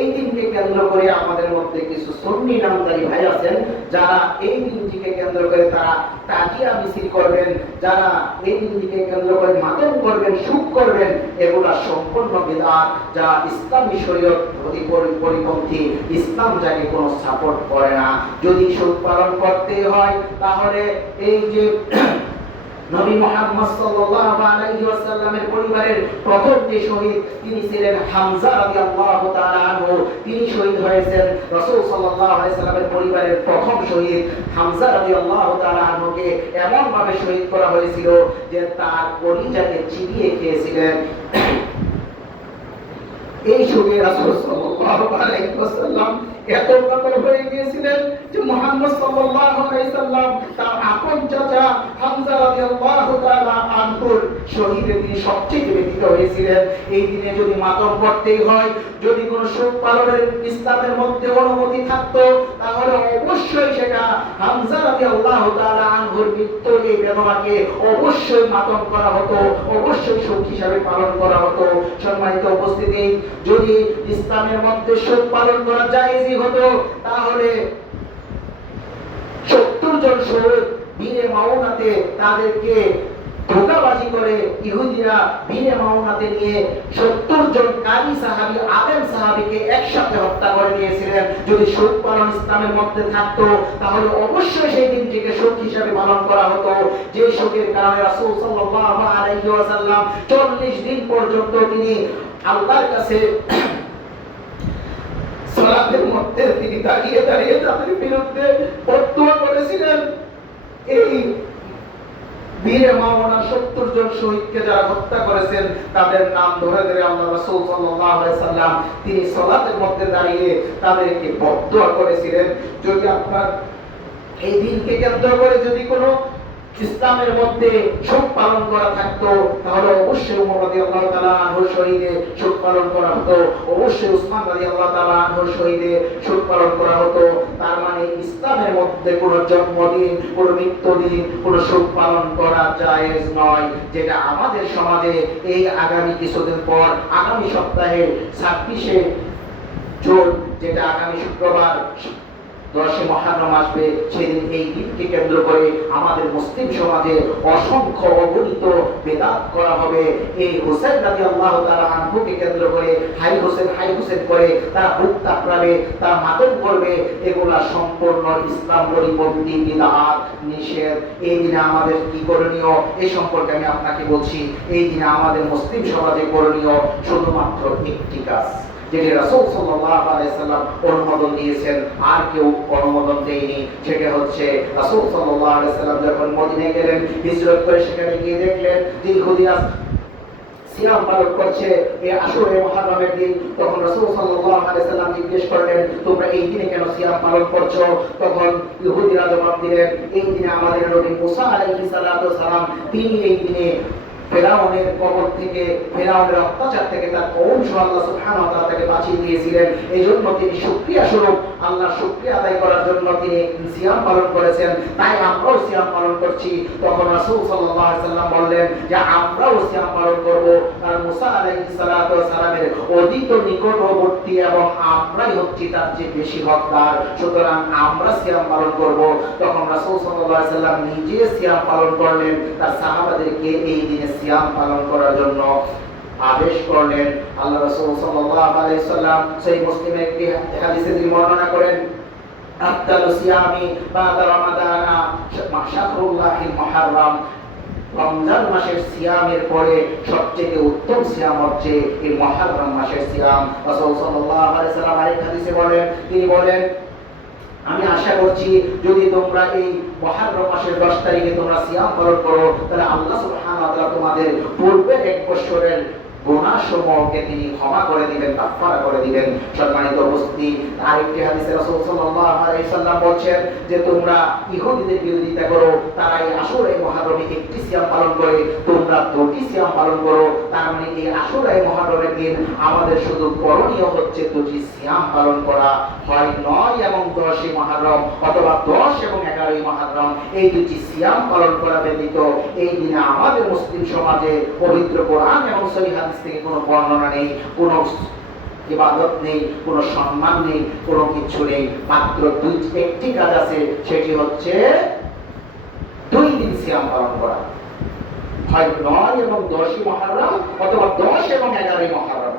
এই দিনকে কেন্দ্র করে আমাদের মধ্যে কিছু সুন্নি নামধারী ভাই আছেন, যারা এই দিনটিকে কেন্দ্র করে তারা তাজিয়া মিছিল করবেন, যারা এই দিনটিকে কেন্দ্র করে মাতম করবেন, সুখ করবেন। এগুলা সম্পূর্ণ বিদআত, যা ইসলামী শরীয়ত পরিপন্থী। ইসলাম যাকে কোনো সাপোর্ট করে না। যদি সুখ পালন করতে হয় তাহলে এই যে নবী মুহাম্মদ সাল্লাল্লাহু আলাইহি ওয়াসাল্লামের পরিবারের প্রথম যে শহীদ তিনি ছিলেন হামজা রাদিয়াল্লাহু তাআলা আনহু। তিনি শহীদ হয়েছেন। রাসূল সাল্লাল্লাহু আলাইহি ওয়াসাল্লামের পরিবারের প্রথম শহীদ হামজা রাদিয়াল্লাহু তাআলা আনহুকে এমন ভাবে শহীদ করা হয়েছিল যে তার কলিজাকে চিবিয়ে খেয়েছিলেন। এই যুগে রাসূল সাল্লাল্লাহু আলাইহি ওয়াসাল্লাম এত কাতর হয়ে গিয়েছিলেন যে মুহাম্মদ সাল্লাল্লাহু আলাইহি ওয়াসাল্লাম তার আপন চাচা হামজা রাদিয়াল্লাহু তাআলা আনহুর শহীদের দিনে সবচেয়ে ব্যথিত হয়েছিলেন। এই দিনে যদি মাতম করতেই হয়, যদি কোনো শোক পালনের ইসলামের মধ্যে অনুমতি থাকতো, তাহলে অবশ্যই সেটা হামজা রাদিয়াল্লাহু তাআলা আনহুর মৃত্যুর এই বেদনাকে অবশ্যই মাতম করা হতো, অবশ্যই শোক হিসাবে পালন করা হতো। সম্মানিত উপস্থিতি, যদি ইসলামের মধ্যে শোক পালন করা জায়েজ হতো, তাহলে 70 জন শহীদ বীরে মাউনাতে তাদেরকে ধোঁকাবাজি করে ইহুদিরা বীরে মাউনাতে নিয়ে 70 জন কারি সাহাবী, আলেম সাহাবীকে একসাথে হত্যা করে দিয়েছিলেন। যদি শোক পালন ইসলামের মধ্যে থাকতো, তাহলে অবশ্যই সেই দিনটিকে শোক হিসাবে পালন করা হতো। যে শোকের কারণে রাসূল সাল্লাল্লাহু আলাইহি ওয়াসাল্লাম 40 দিন পর্যন্ত তিনি আল্লাহর কাছে সালাতের মধ্যে তিনি দাঁড়িয়ে দাঁড়িয়ে তাদের বিরুদ্ধে বদদুয়া করেছিলেন। এই বীরে মাওনা 70 জন শহীদকে যারা হত্যা করেছেন তাদের নাম ধরে ধরে আল্লাহ রাসূল সাল্লাল্লাহু আলাইহি সাল্লাম তিনি সালাতের মধ্যে দাঁড়িয়ে তাদেরকে বদদুয়া করেছিলেন। যদি আপনার এই দিনকে কেন্দ্র করে যদি কোনো ইসলামের মধ্যে শোক পালন করা থাকতো, তাহলে অবশ্যই ওমর রাদিয়াল্লাহু তাআলা আনহুর শহীদে শোক পালন করা হতো, অবশ্যই উসমান রাদিয়াল্লাহু তাআলা আনহুর শহীদে শোক পালন করা হতো। তার মানে ইসলামের মধ্যে কোনো জন্মদিন, কোনো মৃত্যুদিন, কোনো শোক পালন করা জায়েজ নয়, যেটা আমাদের সমাজে এই আগামী কিছুদিন পর, আগামী সপ্তাহে 26শে জুন, যেটা আগামী শুক্রবার 10 মুহররম আসবে, সেদিন এই দিনকে কেন্দ্র করে আমাদের মুসলিম সমাজে অসংখ্য অগণিত বিদআত করা হবে। এই হোসেন রাদিয়াল্লাহু তাআলা আনহুকে কেন্দ্র করে হাই হোসেন করে তার বুক তাপড়াবে, তার মাতম করবে। এগুলা সম্পূর্ণ ইসলাম পরিপন্থী বিদআত, নিষেধ। এই দিনে আমাদের কি করণীয় এই সম্পর্কে আমি আপনাকে বলছি। এই দিনে আমাদের মুসলিম সমাজে করণীয় শুধুমাত্র একটি কাজ, যেটি রাসূল সাল্লাল্লাহু আলাইহি সাল্লাম অনুমোদন দিয়েছেন, আর কেউ অনুমোদন দেয়নি। সেটা হচ্ছে রাসূল সাল্লাল্লাহু আলাইহি সাল্লাম যখন মদিনায় গেলেন, হিজরত করে সেখানে গিয়ে দেখলেন যে ইহুদিরা সিয়াম পালন করছে এই আশুরে মুহররমের দিন। তখন রাসূল সাল্লাল্লাহু আলাইহি সাল্লাম জিজ্ঞেস করলেন, তোমরা এই দিনে কেন সিয়াম পালন করছো? তখন ইহুদিরা জবাব দিলেন, এই দিনে আমাদের নবী মুসা আলাইহিস সালাম তিনি এই দিনে ফেরাউনের কবর থেকে, ফেরাউনের অত্যাচার থেকে তার কওম সহ আল্লাহ সুবহানাহু ওয়া তাআলা তাকে বাঁচিয়ে দিয়েছিলেন। এইজন্য তিনি শুকরিয়া স্বরূপ আল্লাহর শুকরিয়া আদায় করার জন্য তিনি সিয়াম পালন করেছেন। তাই আমরাও সিয়াম পালন করছি। তখন রাসূল সাল্লাল্লাহু আলাইহি সাল্লাম বললেন যে আমরাও সিয়াম পালন করব, আর মুসা আলাইহিস সালামের অধিক নিকটবর্তী এবং আমরাই হচ্ছি তার চেয়ে বেশি হকদার, সুতরাং আমরা সিয়াম পালন করব। তখন রাসূল সাল্লাল্লাহু আলাইহি সাল্লাম নিজে সিয়াম পালন করলেন, তার সাহাবাদেরকে এই দিনে সিয়াম পালন করার জন্য আদেশ করলেন। আল্লাহ রাসূল সাল্লাল্লাহু আলাইহি সাল্লাম সহিহ মুসলিমের একটি হাদিসে তিনি বর্ণনা করেন, আফদালু সিয়ামি বাদা রমাদানা শাহরুল্লাহিল মুহররম। রমজান মাসের সিয়ামের পরে সবচেয়ে উত্তম সিয়াম হচ্ছে এই মুহররম মাসের সিয়াম। রাসূল সাল্লাল্লাহু আলাইহি সাল্লাম আরেক হাদিসে বলেন, তিনি বলেন, আমি আশা করছি যদি তোমরা এই মুহররম মাসের 10 তারিখে তোমরা সিয়াম পালন করো, তাহলে আল্লাহ সুবহানাহু ওয়া তাআলা তোমাদের পূর্বের এক বছরের গুনাহসমূহকে তিনি ক্ষমা করে দিবেন, কাফফারা করে দিবেন। সম্মানিত উপস্থিতি, আরেকটি হাদিসে রাসূল সাল্লাল্লাহু আলাইহি সাল্লাম বলেন যে তোমরা ইহুদিদের বিরোধিতা করো, তারা এই আশুরা মুহররমে একটি সিয়াম পালন করে, তোমরা দুটি সিয়াম পালন করো। তার মানে এই আশুরা মুহররমের দিন আমাদের শুধু করণীয় হচ্ছে দুটি সিয়াম পালন করা, হয় 9 এবং 10 মুহররম অথবা 10 এবং 11 মুহররম, এই দুটি সিয়াম পালন করা ব্যতীত এই দিনে আমাদের মুসলিম সমাজে পবিত্র কোরআন এবং সহিহ হাদিস থেকে কোনো বর্ণনা নেই, কোনো ইবাদত নেই, কোনো সম্মান নেই, কোনো কিছু নেই। মাত্র একটি কাজ আছে, সেটি হচ্ছে 2 দিন সিয়াম পালন করা, হয় 9 এবং 10 মুহররম অথবা 10 এবং 11 মুহররম।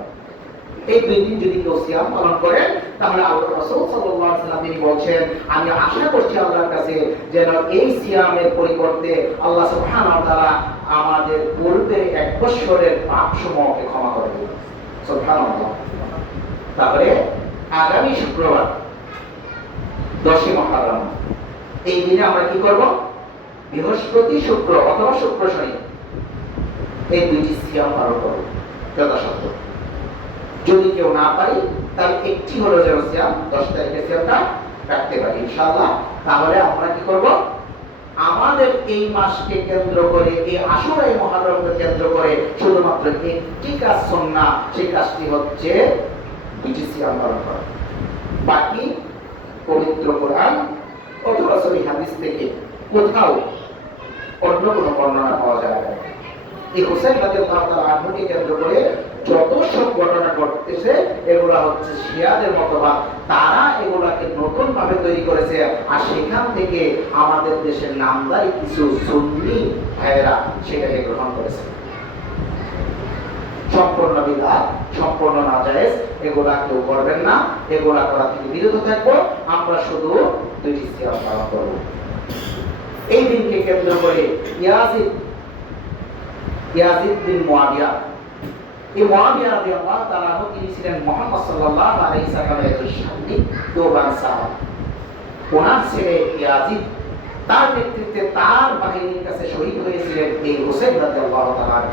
এই 2 দিন যদি কেউ সিয়াম পালন করে, তাহলে আল্লাহ রাসূল সাল্লাল্লাহু আলাইহি ওয়াসাল্লাম তিনি বলেন, আমি আশা করছি আল্লাহর কাছে যেন এই সিয়ামের পরিবর্তে আল্লাহ সুবহানাহু ওয়া তাআলা আমাদের পূর্বের এক বছরের পাপসমূহকে ক্ষমা করে দিবেন। সুবহানাল্লাহ। তারপরে আগামী শুক্রবার 10 মুহররম, এই দিনে আমরা কি করব? বৃহস্পতি শুক্র অথবা শুক্র শনি এই দুইটি সিয়াম পালন করব যথাসাধ্য। যদি কেউ না পারি তাহলে একটি হলো যে সিয়াম 10 তারিখের সিয়ামটা রাখতে পারি ইনশাআল্লাহ। তাহলে আমরা কি করব? আমাদের এই মাসকে কেন্দ্র করে, এই আশুরা মুহররমকে কেন্দ্র করে শুধুমাত্র একটি কাজ সুন্নাহ, সেই কাজটি হচ্ছে দুটি সিয়াম পালন করা। বাকি পবিত্র কোরআন অথবা সহিহ হাদিস থেকে কোথাও অন্য কোনো বর্ণনা পাওয়া যায় না। এই হুসাইন রাদিয়াল্লাহু তাআলা আনহুকে কেন্দ্র করে যত সব ঘটনা ঘটতেছে, এগুলা হচ্ছে শিয়াদের মতবাদ। তারা এগুলাকে নতুন ভাবে তৈরি করেছে, আর সেখান থেকে আমাদের দেশের নামদারি কিছু সুন্নি ভাইয়েরা সেটাকে গ্রহণ করেছে। সম্পূর্ণ বিদআত, সম্পূর্ণ নাজায়েজ, এগুলা কেউ করবেন না, এগুলা করা থেকে বিরত থাকবো। আমরা শুধু দুইটি সিয়াম পালন করব। এই দিনকে কেন্দ্র করে ইয়াজিদ বিন মুআবিয়া, এই মুআবিয়া রাদিয়াল্লাহু তাআলা তিনি ছিলেন মুহাম্মদ সাল্লাল্লাহু আলাইহি সাল্লামের একজন সান্নিক দোবান সাহাবী। ওনার ছেলে ইয়াজিদ, তার নেতৃত্বে তার বাহিনীর কাছে শহীদ হয়েছিলেন এই হুসাইন রাদিয়াল্লাহু তাআলা।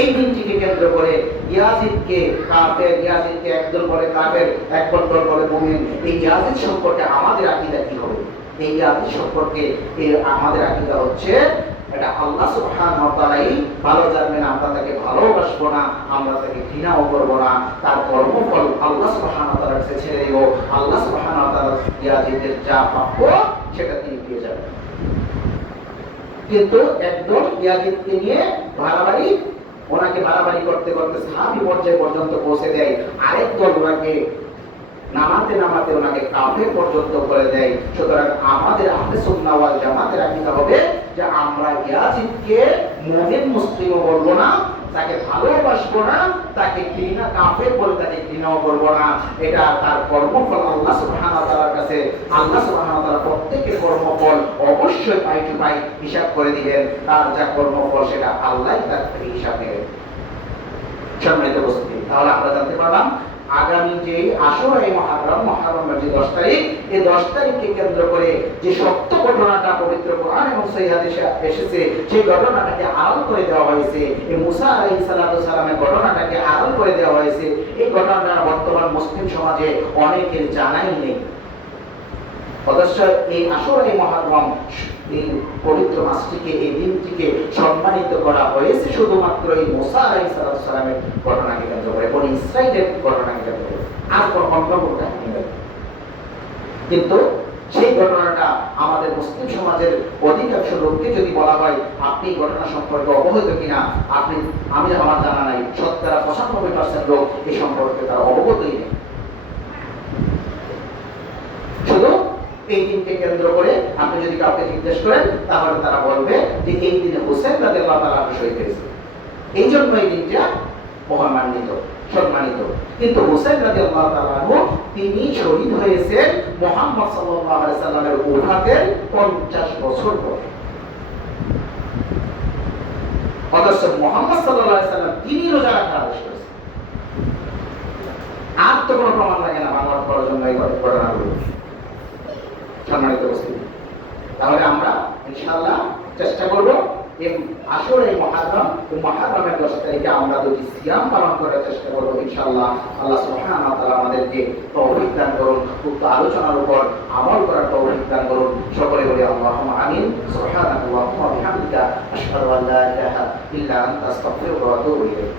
এই দিনটিকে কেন্দ্র করে ইয়াজিদকে একদল বলে কাফের, একদল বলে মুমিন। এই ইয়াজিদ সম্পর্কে আমাদের আকীদা কি হবে? এই ইয়াজিদ সম্পর্কে আমাদের আকীদা হচ্ছে, এটা আল্লাহ সুবহানাহু ওয়া তাআলাই ভালো জানবেন, আমরা তাকে ভালোবাসবো না, আমরা তাকে ঘৃণাও করবো না। তার কর্মফল আল্লাহ সুবহানাহু ওয়া তাআলার কাছে ছেড়ে দেব। আল্লাহ সুবহানাহু ওয়া তাআলা ইয়াজিদের যা প্রাপ্য সেটা তিনি পেয়ে যাবেন। কিন্তু একদল ইয়াজিদকে নিয়ে ওনাকে বাড়াবাড়ি করতে করতে সাহাবী পর্যায়ে পর্যন্ত পৌঁছে দেয়। আরেক দল ওনাকে নামাতে ওনাকে কাফের পর্যন্ত করে দেয়। সুতরাং আমাদের আহলে সুন্নাহ ওয়াল জামাতের আকীদা হবে যে আমরা ইয়াজিদকে মুমিন মুসলিমও বলবো না, তাকে ভালোবাসবো না, তাকে ঘৃণা কাফের বলে তাকে ঘৃণাও করবো না। এটা তার কর্মফল আল্লাহ সুবহানাহু ওয়া তাআলার কাছে, আল্লাহ সুবহানাহু ওয়া তাআলা প্রত্যেকের কর্মফল অবশ্যই পাই টু পাই হিসাব করে দিবেন। তার যা কর্মফল সেটা আল্লাহই তার থেকে হিসাব নেবেন। সম্মানিত উপস্থিতি, তাহলে আমরা জানতে পারলাম আগামী যে আশুরা মুহররমের যে 10 তারিখ, এই 10 তারিখকে কেন্দ্র করে যে সত্য ঘটনাটা পবিত্র কোরআন এবং সহিহ হাদিসে এসেছে, সেই ঘটনাটাকে আড়াল করে দেওয়া হয়েছে। এই মুসা আলাইহিস সালামের ঘটনাটাকে আড়াল করে দেওয়া হয়েছে। এই ঘটনাটা বর্তমান মুসলিম সমাজে অনেকের জানাই নেই। অথচ এই আশুরা মুহররম, এই পবিত্র মাসটিকে, এই দিনটিকে সম্মানিত করা হয়েছে শুধুমাত্র এই মুসা আলাইহিস সালামের ঘটনাকে কেন্দ্র করে, বনি ইসরাঈলের ঘটনাকে কেন্দ্র করে, আর অন্য কোনো কাহিনী নেই। কিন্তু সেই ঘটনাটা আমাদের মুসলিম সমাজের অধিকাংশ লোককে যদি বলা হয় আপনি ঘটনা সম্পর্কে অবহিত কিনা, আমার জানা নাই, 95% লোক এই সম্পর্কে তারা অবগতই নেই। শুধু এই দিনকে কেন্দ্র করে আপনি যদি কাউকে জিজ্ঞেস করেন, তাহলে তারা বলবে যে এই দিনে হুসাইন রাদিয়াল্লাহু তাআলা শহীদ হয়েছে, এই জন্য এই দিনটা মহামান্বিত, সম্মানিত। কিন্তু হুসাইন রাদিয়াল্লাহু তাআলা তিনি শহীদ হয়েছেন মুহাম্মদ সাল্লাল্লাহু আলাইহি সাল্লামের ওফাতের 50 বছর পরে। অথচ মুহাম্মদ সাল্লাল্লাহু আলাইহি সাল্লাম তিনি রোজা রাখার আদেশ করেছেন। আর তো কোনো প্রমাণ লাগে না বাংলার করার জন্য এই ঘটনাগুলো। সম্মানিত উপস্থিতি, তাহলে আমরা ইনশাআল্লাহ চেষ্টা করব এই আসর এই মুহররমের 10 তারিখে আমরা যদি সিয়াম পালন করার চেষ্টা করব ইনশাআল্লাহ। আল্লাহ সুবহানাহু ওয়া তাআলা আমাদেরকে তৌফিক দান করুন, উক্ত আলোচনার উপর আমল করার তৌফিক দান করুন। সকলে বলি আল্লাহুম্মা আমিন। সুবহানাকাল্লাহুম্মা ওয়া বিহামদিকা আশহাদু আল্লা ইলাহা ইল্লা আনতা আস্তাগফিরুকা ওয়া আতুবু ইলাইক।